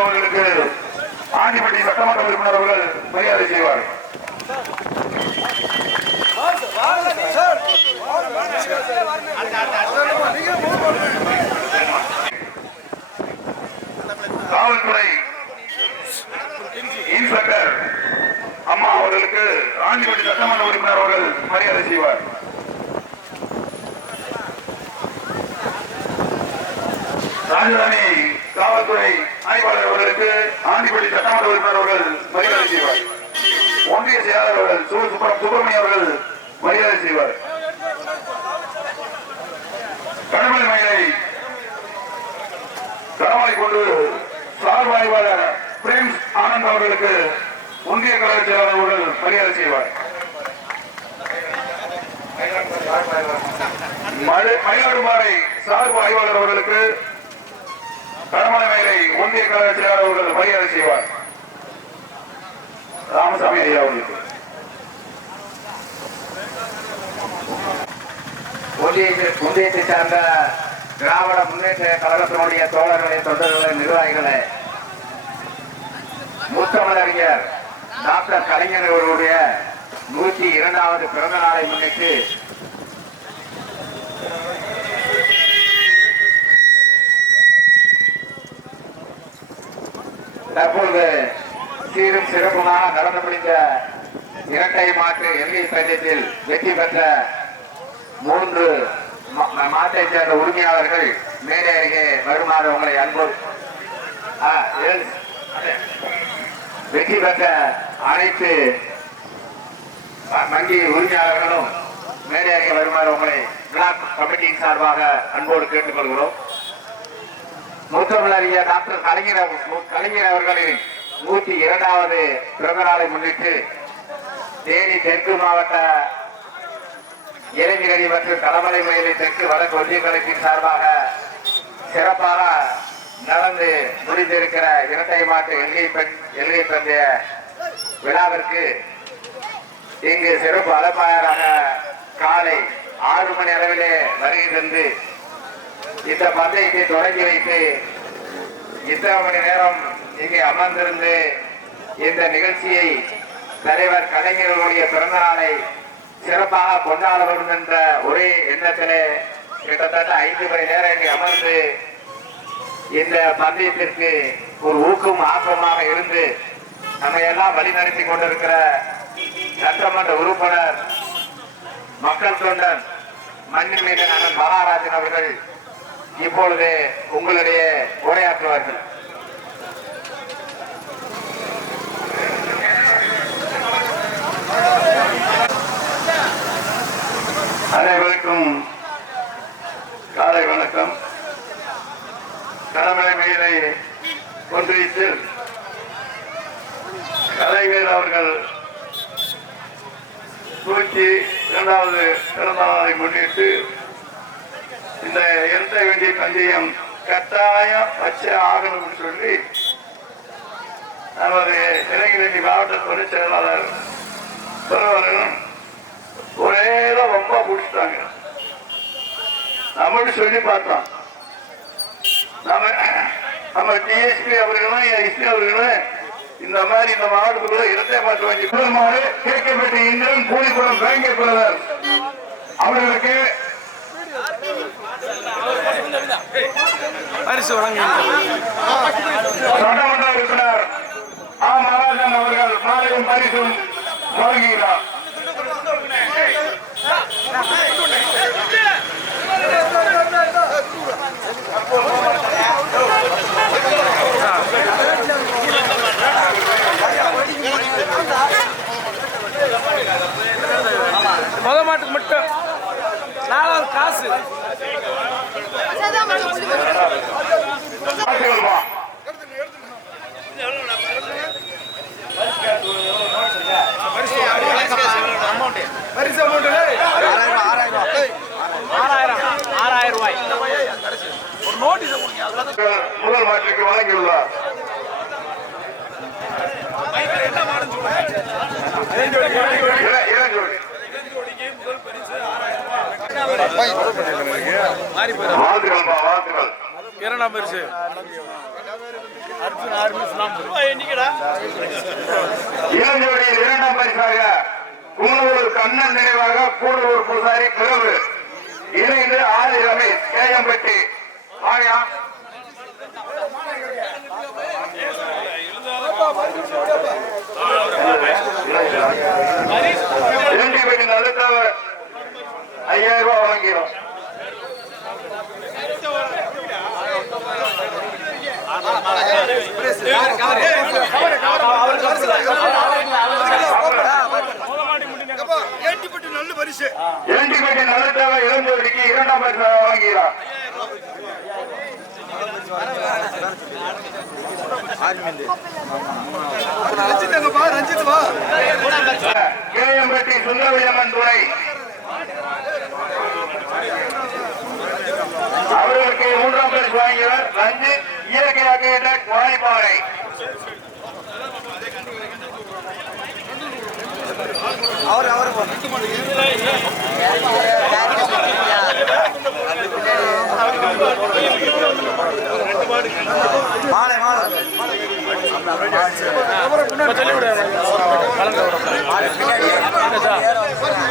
அவர்களுக்கு ஆண்டிப்பட்டி சட்டமன்ற உறுப்பினர் அவர்கள் மரியாதை செய்வார் காவல்துறை இன்ஸ்பெக்டர் அம்மா அவர்களுக்கு ஆண்டிப்பட்டி சட்டமன்ற உறுப்பினர் அவர்கள் மரியாதை செய்வார். ராஜதானி காவல்துறை ஆய்வாளர் அவர்களுக்கு ஆண்டிப்பட்டி சட்டமன்ற உறுப்பினர் அவர்கள் மரியாதை செய்வார். ஒன்றிய செயலாளர் அவர்கள் சு சுப்பிரமணியம் அவர்கள் மரியாதை செய்வார். கடமை மயிலை கடமை கொண்டு சார்பு ஆய்வாளர் பிரேம்ஸ் ஆனந்த் அவர்களுக்கு ஒன்றிய கழக செயலாளர் அவர்கள் மரியாதை செய்வார். மயிலாடுமாறை சார்பு ஆய்வாளர் அவர்களுக்கு கடமலை வேலை ஒன்றிய கழக அவர்கள் மரியாதை செய்வார். ராமசாமி ஐயா அவர்களுக்கு. ஒன்றியத்தை சார்ந்த திராவிட முன்னேற்ற கழகத்தினுடைய தோழர்களை தொண்டர்களை நிர்வாகிகளை மூத்தமிழறிஞர் டாக்டர் கலைஞர் அவர்களுடைய நூற்றி இரண்டாவது பிறந்த நாளை முன்னிட்டு சீரும் சிறப்புமாக நடந்து முடிந்த இரட்டை மாற்று எல்லை பந்தயத்தில் வெற்றி பெற்ற மூன்று மாட்டை சேர்ந்த உரிமையாளர்கள் மேலே அருகே வருமாறு உங்களை அன்பு வெற்றி பெற்ற அனைத்து வங்கி உரிமையாளர்களும் மேலே அருகே வருமாறு உங்களை பிளாக் கமிட்டியின் சார்பாக அன்போடு கேட்டுக்கொள்கிறோம். மூத்தமிழறிஞர் டாக்டர் கலைஞர் கலைஞர் அவர்களின் நூத்தி இரண்டாவது பிறந்த நாளை முன்னிட்டு தேனி தெற்கு மாவட்ட இளைஞரணி மற்றும் கடமலை மயிலை தெற்கு வடக்கு ஒன்றிய சார்பாக சிறப்பாக நடந்து முடிந்திருக்கிற இரட்டை மாட்டு எல்கை பெண் எல்கை பந்தய விழாவிற்கு இங்கு சிறப்பு அலப்பாயராக காலை ஆறு மணி அளவிலே வருகை தந்து இந்த பந்தயத்தை தொடங்கி வைத்து இத்தனை மணி நேரம் இங்கே அமர்ந்திருந்து இந்த நிகழ்ச்சியை தலைவர் கலைஞர்களுடைய பிறந்த நாளை சிறப்பாக கொண்டாட வேண்டும் என்ற ஒரே எண்ணத்திலே கிட்டத்தட்ட ஐந்து மணி நேரம் இங்கே அமர்ந்து இந்த பந்தயத்திற்கு ஒரு ஊக்கம் ஆக்கமாக இருந்து நம்ம எல்லாம் வழிநடத்தி கொண்டிருக்கிற சட்டமன்ற உறுப்பினர் மக்கள் தொண்டன் மண்ணின் மீது அண்ணன் மகாராஜன் அவர்கள் இப்பொழுது உங்களுடைய உரையாற்றுவார்கள். அனைவருக்கும் காலை வணக்கம். கடமை மேலை ஒன்றியத்தில் கலைஞர் அவர்கள் நூற்றி இரண்டாவது பிறந்த நாளை முன்னிட்டு இந்த எந்த வேண்டிய பந்தயம் கட்டாயம் வச்சே ஆகணும்னு சொல்லி நமது இளைஞரணி மாவட்ட துணை செயலாளர் பெருவர்களும் ஒரே ரொம்ப பிடிச்சிட்டாங்க. நம்மளும் சொல்லி பார்த்தோம். நம்ம நம்ம டிஎஸ்பி அவர்களும் எஸ்பி அவர்களும் இந்த மாதிரி இந்த மாவட்டத்துக்குள்ள இரட்டை மாற்று வங்கி பெருமாறு கேட்கப்பட்ட இந்திரன் கூலிக்குளம் வேங்கை பிரதர் அவர்களுக்கு பரிசு சட்டமன்ற உறுப்பினர் ஆ மகாராஜன் அவர்கள் மாலையும் பரிசும். வழங்குகிறார் முத மாட்டுக்கு மட்டும். நாலாவது காசு வாழ்த்துக்கள்ப்பா. பரிசு அமௌண்ட் ஆறாயிரம் ஆறாயிரம் ரூபாய் ஒரு நோட்டீஸ் முதல் மாற்றுக்கு வழங்கியுள்ளார் இள- இரண்டாம் இளஞ்சோடியில் இரண்டாம் பரிசாக கூடலூர் கண்ணன் நினைவாக கூடலூர் பூசாரி பிறகு இரண்டிபடி நடுத்தவர் இளஞ்சோடிக்கு இரண்டாம் பரிசாக வழங்குகிறார் கேஎம்பட்டி சுந்தரவியம்மன் துணை அவர்களுக்கு மூன்றாம் பரிசு வாங்கியவர் ரஞ்சித் இயற்கையாக்கிய வாய்ப்பாறை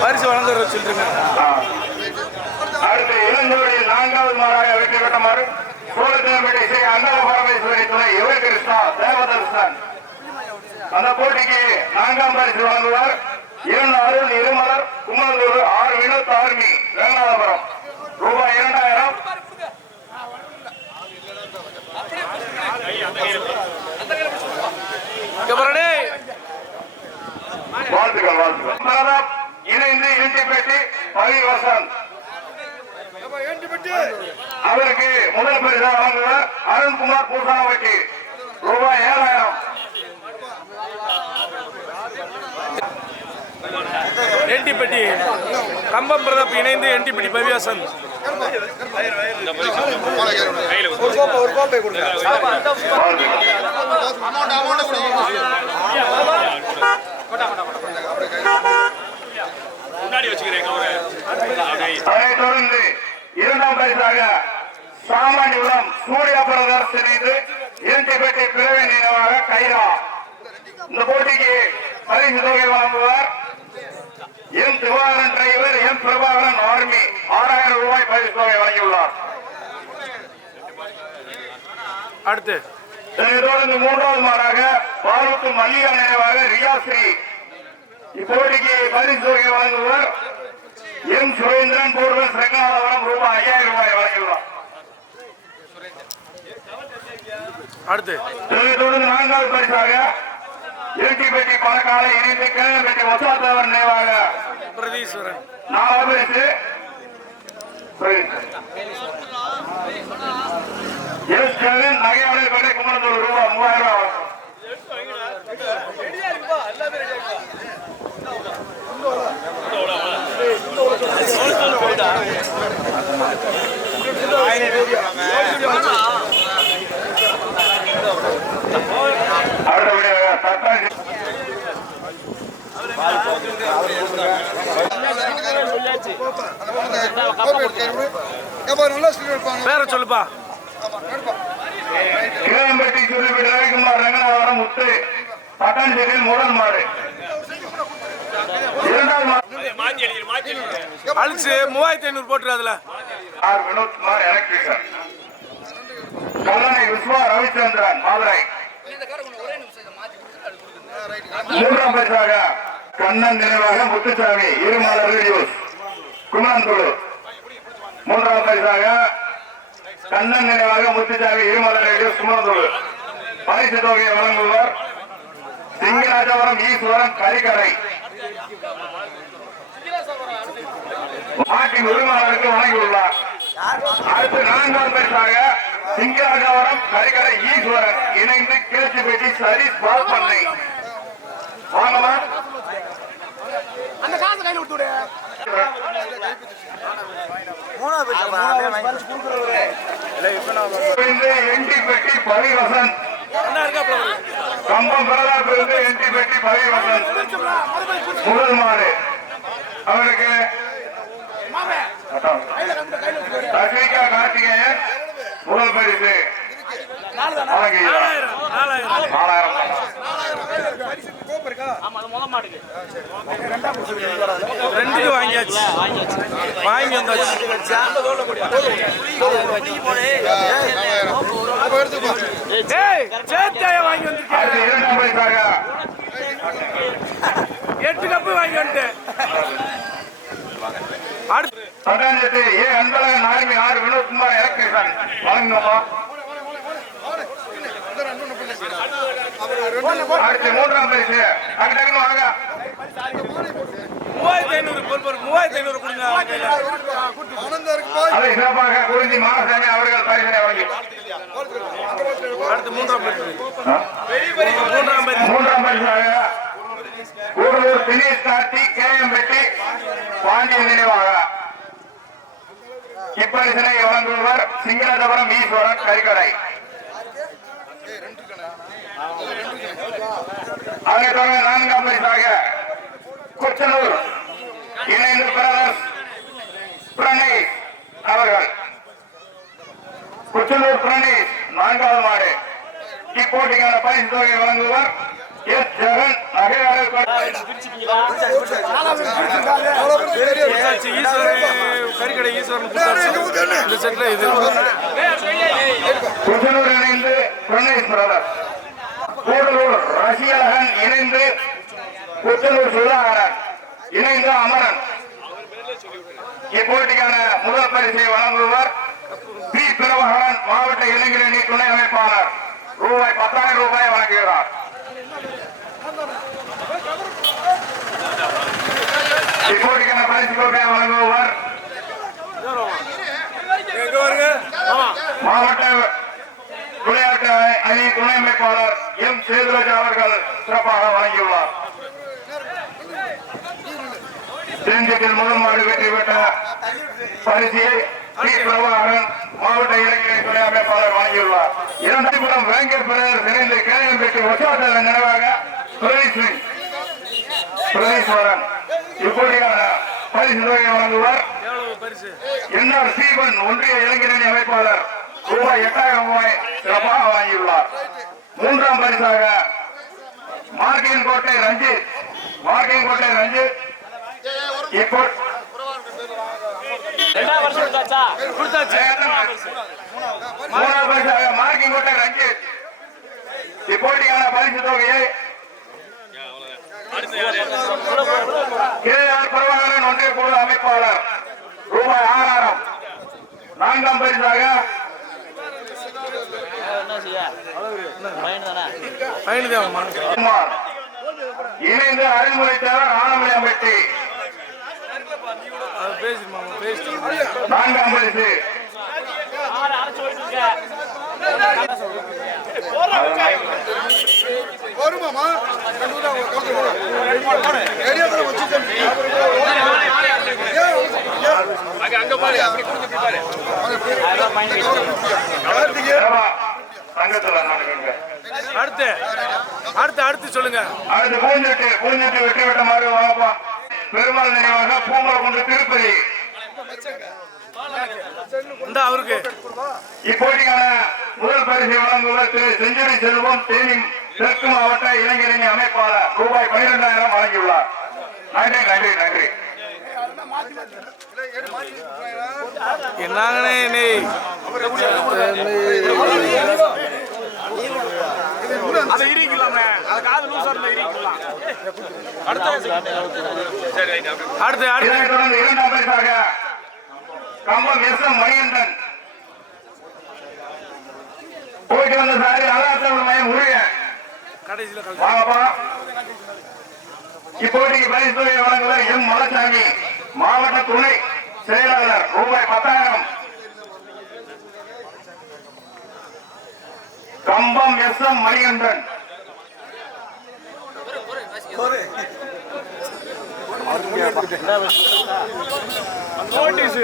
பரிசு வழங்க வச்சுருங்க அடுத்து இளந்தோடியில் நான்காவது மாறாக பெற்றமாறு சோழத்தினப்பட்டி ஸ்ரீ அண்ணல பரமேஸ்வரி துணை யுவ கிருஷ்ணா தேவதர்சன். அந்த போட்டிக்கு நான்காம் பரிசு வழங்குவார். இரண்டு அருள் இருமலர் குமரலூர் ஆறு வினோத் ஆர்மி ரங்கநாதபுரம் ரூபாய் இரண்டாயிரம். வாழ்த்துக்கள் வாழ்த்துக்கள். இணைந்து இறுதிப்பேட்டி பவி வசந்த். அவருக்கு முதல் பரிசு வழங்குவார் அருண்குமார் பூசானவட்டி ரூபாய் ஏழாயிரம். என்டிப்பட்டி கம்பம் பிரதாப் இணைந்து என்டிப்பட்டி பவியாசன். வாழ்த்துக்கள் அதைத் தொடர்ந்து இரண்டாம் பரிசாக சாமானியுடன் சூர்யா பிரதர்ஸ் இணைந்து இரண்டிப்பேட்டை பிறவி நினைவாக கைரா. இந்த போட்டிக்கு பரிசு தொகை வழங்குவார் M Divakaran driver M Prabhakaran army ஆறாயிரம் ரூபாய் பரிசு தொகை வழங்கியுள்ளார். அடுத்து. தொடர்ந்து மூன்றாவது மாறாக பாரூக்கு மல்லிகா நினைவாக ரியாஸ்ரீ இப்போட்டிக்கு பரிசு தொகை வழங்குவார். எம் சுரேந்திரன் பூர்வஸ் ரங்கநாதபுரம் ரூபாய் ஐயாயிரம் ரூபாய் வழங்கியுள்ளார் அடுத்து. தொடர்ந்து நான்காவது பரிசாக இரட்டிப்பட்டி பணக்காலை இணைந்து கிழங்கப்பட்டி வசாத்தவர் நினைவாக பிரதீஸ்வரன். நாலாவது பரிசு எஸ் ஜெகன் நகையாளர் கடை குமரத்தூர் ரூபாய் மூவாயிரம் ரூபாய் பேர சொல்லுப்பா. கிளம்பட்டி சொல்லிவிட்டு ரவிக்குமார் ரங்கநாதபுரம் முத்து பட்டாஞ்சியில் முதல் மாடு அழிச்சு மூவாயிரத்தி ஐநூறு போட்டுரு அதுல ஆர் வினோத்குமார் எலக்ட்ரிஷன். விஸ்வா ரவிச்சந்திரன் மாதுரை. மூன்றாம் பரிசாக கண்ணன் நினைவாக முத்துசாமி இருமலர் ரேடியோஸ் குமரன்குழு. மூன்றாம் பரிசாக கண்ணன் நினைவாக முத்துசாமி இருமலர் ரேடியோஸ் குமரன்குழு. பரிசு தொகையை வழங்குவார் சிங்கராஜபுரம் ஈஸ்வரன் கரிக்கரை நாட்டின் உரிமையாளருக்கு வழங்கியுள்ளார். அடுத்து நான்காம் பரிசாக சிங்கராஜபுரம் கரிக்கரை ஈஸ்வரன் இணைந்து கேச்சுப்பேட்டி சரீஸ் பால் பண்ணை. வாங்கம்மா. அந்த காசு கையில் விட்டு விடு இருந்து என்டி பெட்டி பரிவசன். கம்பம் பிரதாப்பிலிருந்து என்டி பெட்டி பரிவசன் முதல் மாடு. அவருக்கு ரஷ்மிகா கார்த்திகேயன் முதல் பரிசு. வழங்குகிறார் நாலாயிரம். நாலாயிரம் நாலாயிரம் ஆமா அது முத மாட்டுக்கு ரெண்டுக்கு வாங்கியாச்சு. வாங்கி வந்தாச்சு. வாங்கி பரிசாக எட்டு கப்பு வாங்கி வந்துட்டேன் அடுத்து. ஏ அன்பழகன் நாயகி ஆர் வினோத்குமார் எலக்ட்ரிஷன் வழங்குங்கம்மா அடுத்து மூன்றாம் பரிசு. டக்கு டக்குன்னு வாங்க. மூவாயிரத்தி ஐநூறு பொறுப்பு மூவாயிரத்தி ஐநூறு கொடுங்க. அதை சிறப்பாக குறிஞ்சி மானசாமி அவர்கள் பரிசனை வழங்கி. அடுத்து மூன்றாம் பரிசு. மூன்றாம் பரிசு. மூன்றாம் பரிசாக கூடலூர் தினேஷ் கார்த்தி கேஎம்பட்டி பாண்டியன் நினைவாக. இப்பரிசனை வழங்குபவர் ஈஸ்வரன் கரிக்கடை அதனைத் தொடர்ந்து நான்காம் பரிசாக கொச்சனூர் இணைந்து பிரதர்ஸ் பிரணேஷ் அவர்கள் கொச்சனூர் பிரணேஷ் நான்காவது மாடு இப்போட்டிக்கான பரிசு தொகை வழங்குவார் எஸ் ஜெகன் அகையாளர் கொடுத்தாச்சு. கறிக்கடை ஈஸ்வரன் கொடுத்தாச்சு. இணைந்து பிரணேஷ் பிரதர்ஸ் கூடலூர் ரசிகலகன் இணைந்து குச்சனூர் சுதாகரன் இணைந்து அமரன். இப்போட்டிக்கான முதல் பரிசை வழங்குவர் பி. பிரபாகரன் மாவட்ட இளைஞரணி துணை அமைப்பாளர். ரூபாய் பத்தாயிரம் ரூபாய் வழங்குகிறார். இப்போட்டிக்கான பரிசு எங்க வருங்க? மாவட்ட விளையாட்டு அணி துணை அமைப்பாளர் எம் சேதுராஜா அவர்கள் சிறப்பாக வழங்கியுள்ளார். தென்செட்டில் முதல் மாடு வெற்றி பெற்ற பரிசியை டி பிரபாகரன் மாவட்ட இளைஞர் துணை அமைப்பாளர் வழங்கியுள்ளார் இரண்டாயிரம் வேங்கர் பிரதர் இணைந்து கேள்வி பெற்று ஒசாதல் நினைவாக பிரதீஷ் பிரதீஸ்வரன் இப்படியான பரிசு தொகையை வழங்குவார். என்ஆர் சீவன் ஒன்றிய இளைஞரணி அமைப்பாளர். ரூபாய் எட்டாயிரம் ரூபாய் சிறப்பாக வாங்கியுள்ளார். மூன்றாம் பரிசாக மார்க்கின் கோட்டை ரஞ்சித் மார்க்கின் கோட்டை ரஞ்சித் மூணாம் பரிசாக மார்க்கின் கோட்டை ரஞ்சித் இப்போட்டிக்கான பரிசு தொகையை கே ஆர் பிரபாகரன் ஒன்றிய குழு அமைப்பாளர் ரூபாய் ஆறாயிரம். நான்காம் பரிசாக இணைந்து அறிமுறை தேவர் ஆனமலை அம்பட்டி அது பேசிட்டு பேசிட்டு நான்காம் பரிசு ஆறு அரைச்சு போயிட்டு இருக்க. அதான் பையன் பேசுறேன் ஏவா, தங்கத்துல. அடுத்து அடுத்து அடுத்து சொல்லுங்க. அடுத்து பூஞ்செட்டு பூஞ்செட்டு வெற்றி பெற்ற மாதிரி வாங்கப்பா. பெருமாள் நினைவாக பூமலை கொண்டு திருப்பதி. அவருக்கு. இப்போட்டிக்கான முதல் பரிசை திரு செஞ்சுரி செல்வம் தேனி தெற்கு மாவட்ட இளைஞரணி அமைப்பாளர். ரூபாய் பனிரெண்டாயிரம் வழங்கியுள்ளார். நன்றி நன்றி நன்றி. என்னங்கண்ணே நீ அதை இரிக்கலாமே அது காது லூசா இருந்தா இரிக்கலாம் அடுத்து அடுத்து அடுத்து. இதனைத் தொடர்ந்து இரண்டாம் பரிசாக கம்பம் எஸ் எம் மணிகண்டன். போயிட்டு வந்த சாரி அலாத்தமிழ் மயம் கல் வாங்கப்பா இப்போட்டிக்கு பரிசு தொகை வழங்குவர் எம் மலசாமி மாவட்ட துணை செயலாளர் ரூபாய் பத்தாயிரம். Cumbum S M Manikandan. Notice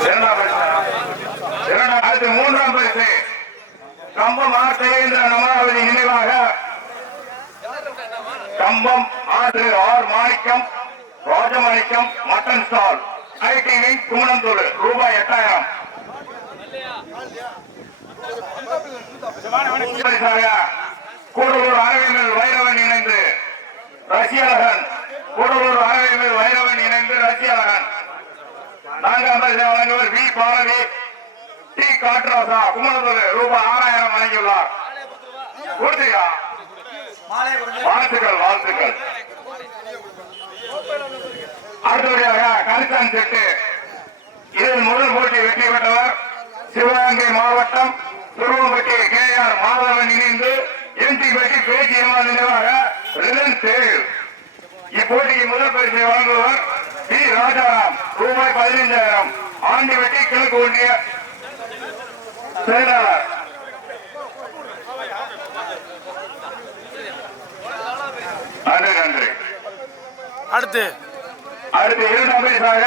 இரண்டாம் அடுத்து மூன்றாம் பரிசு. கம்பம் ஆர் தேவேந்திர அமராவதி நினைவாக. கம்பம் ஆறு R Manickam Rajamanickam mutton stall. I T V wing குமணந்தூர் ரூபாய் எட்டாயிரம். கூடலூர் அரவிந்தர் வைரவன் இணைந்து ரஷ்யலகன் கூடலூர் அரவிந்தர் வைரவன் இணைந்து ரஷ்யலகன் நான்காம் பரிசை வழங்குவர் வி. பாரதி. டி. காட்ராசா குமரத்தூர் ரூபாய் ஆறாயிரம் வழங்கியுள்ளார். கொடுத்தீங்களா வாழ்த்துக்கள் வாழ்த்துக்கள். அடுத்தபடியாக கருத்தான் செட்டு இதில் முதல் போட்டி வெற்றி பெற்றவர் சிவகங்கை மாவட்டம் துருவம்பட்டி கே ஆர் மாதவன் இணைந்து என்டிபட்டி பேச்சு ஏமாந்த நினைவாக ரிலன்ஸ் தேழ் இப்போட்டிக்கு பரிசை வழங்குவர் டி ராஜாராம். ரூபாய் பதினைந்தாயிரம். ஆண்டிவட்டி கிழக்கு ஒன்றிய செயலாளர். நன்றி நன்றி. அடுத்து. அடுத்து இரண்டாம் பரிசாக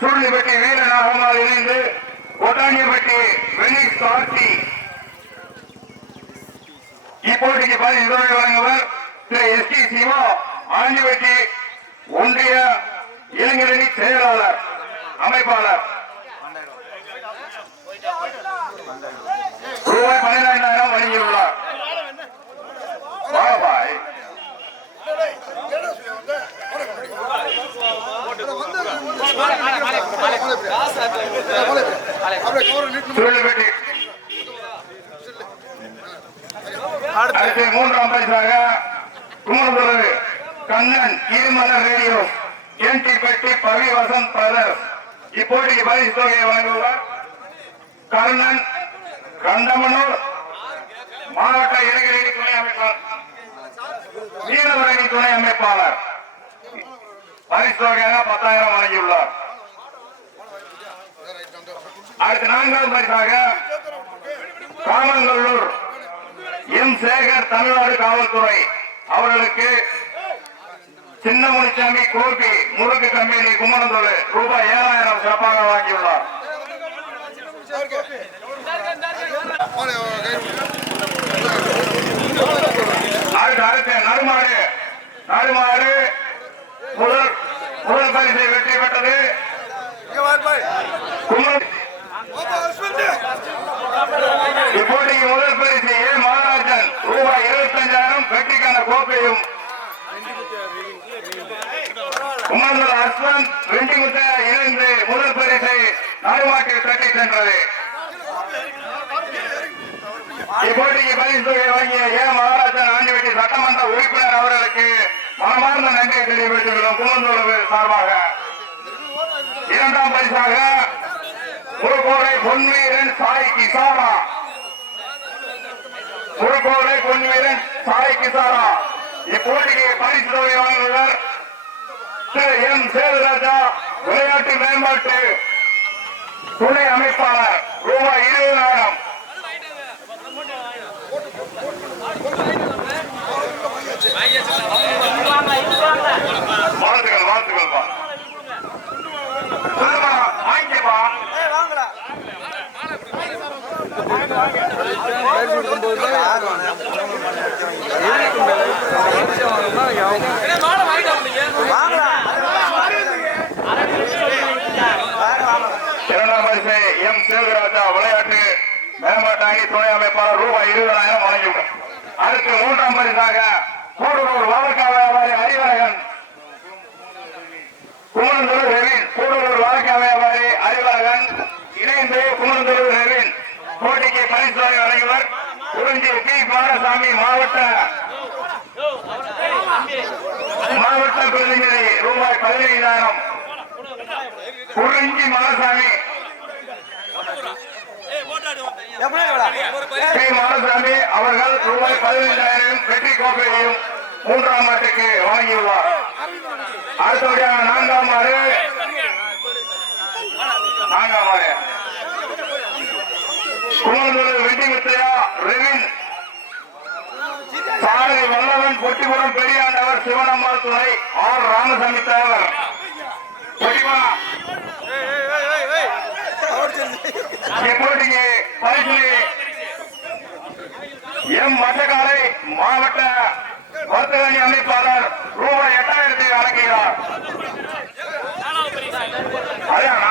சுருளிப்பட்டி வீரநாகமால் இணைந்து ஒட்டானியப்பட்டி வெனிஸ் கார்த்தி இப்போட்டிக்கு தொகை வழங்குவர் திரு எஸ் டி சிவா. ஆண்டிவட்டி ஒன்றிய இளைஞரணி செயலாளர் அமைப்பாளர். ரூபாய் பன்னிரெண்டாயிரம் வழங்கியுள்ளார். பாபாய் அடுத்து மூன்றாம் பரிசாக குமரகுரு கண்ணன் இருமலர் ரேடியோ என்டி பெட்டி பவி வசந்த் பிரதர்ஸ் இப்போட்டிக்கு பரிசு தொகையை வழங்குவார். கர்ணன் கண்டமனூர் மாவட்ட இளைஞரணி துணை அமைப்பாளர். மீனவரணி துணை அமைப்பாளர். பரிசு தொகையாக பத்தாயிரம் வழங்கியுள்ளார். அடுத்த நான்காவது பரிசாக காமங்கல்லூர் எம் சேகர் தமிழ்நாடு காவல்துறை. அவர்களுக்கு சின்ன முனிச்சாமி கோபி முருகு கம்பெனி குமரந்தோடு ரூபாய் ஏழாயிரம் சிறப்பாக வாங்கியுள்ளார். அடுத்து நறுமாடு நறுமாடு முதல் முதல் பரிசை வெற்றி பெற்றது. குமரன் இப்போட்டிக்கு முதல் பரிசு ஏ. மகாராஜன் ரூபாய் இருபத்தஞ்சாயிரம் வெற்றிக்கான கோப்பையும் உமதுல் அஸ்லம் வெண்டி முத்த இணைந்து முதல் பரிசை நாடுமாட்டில் தட்டி சென்றது. இப்போட்டிக்கு பரிசு தொகை வழங்கிய ஏ மகாராஜன் ஆண்டிவெட்டி சட்டமன்ற உறுப்பினர் அவர்களுக்கு மனமார்ந்த நன்றியை தெரிவித்துள்ளோம் குமந்தோடு சார்பாக. இரண்டாம் பரிசாக முருகோடை பொன்வீரன் சாய் கிசாரா. முருகோடை பொன்வீரன் சாய் கிசாரா. இப்போட்டிக்கு பரிசு தொகை வழங்குவர் திரு எம் சேதுராஜா விளையாட்டு மேம்பாட்டு துணை அமைப்பாளர் ரூபாய் இருபதாயிரம். வாழ்த்துக்கள் வாழ்த்துக்கள் பா. சொல்லுமா வாங்கிப்பா வாங்கலாம் செல்வராஜா விளையாட்டு மேம்பாட்டு துணை அமைப்பாளர் ரூபாய் இருபதாயிரம் வழங்கிவிடும் அடுத்து மூன்றாம் பரிசாக கூடலூர் வாழக்கா வியாபாரி அறிவழகன். குமரந்தூர் ரெவின் கூடலூர் வாழக்கா வியாபாரி அறிவழகன். இணைந்து குமரந்தூர் ரெவின் போட்டிக்கு பரிசு வழங்கியவர் குறிஞ்சி பி. பாரசாமி மாவட்ட மாவட்ட பிரதிநிதி ரூபாய் பதினைந்தாயிரம். குறிஞ்சி மாரசாமி பி மாலசாமி அவர்கள் ரூபாய் பதினைந்தாயிரம் வெற்றி கோப்பையையும் மூன்றாம் ஆட்டுக்கு வழங்கியுள்ளார். அடுத்தபடியாக நான்காம் ஆறு நான்காம் ஆறு குமரந்தூர் வெட்டி முத்தையா ரெவின். சாலை வல்லவன் பொட்டிபுரம் பெரியாண்டவர் சிவனம்மாள் துணை ஆர். ராமசாமி தேவர் பொட்டிபா இப்போட்டிக்கு பரிசு. எம் மட்டக்காலை மாவட்ட வர்த்தகணி அமைப்பாளர் ரூபாய் எட்டாயிரத்தை வழங்குகிறார் அதான்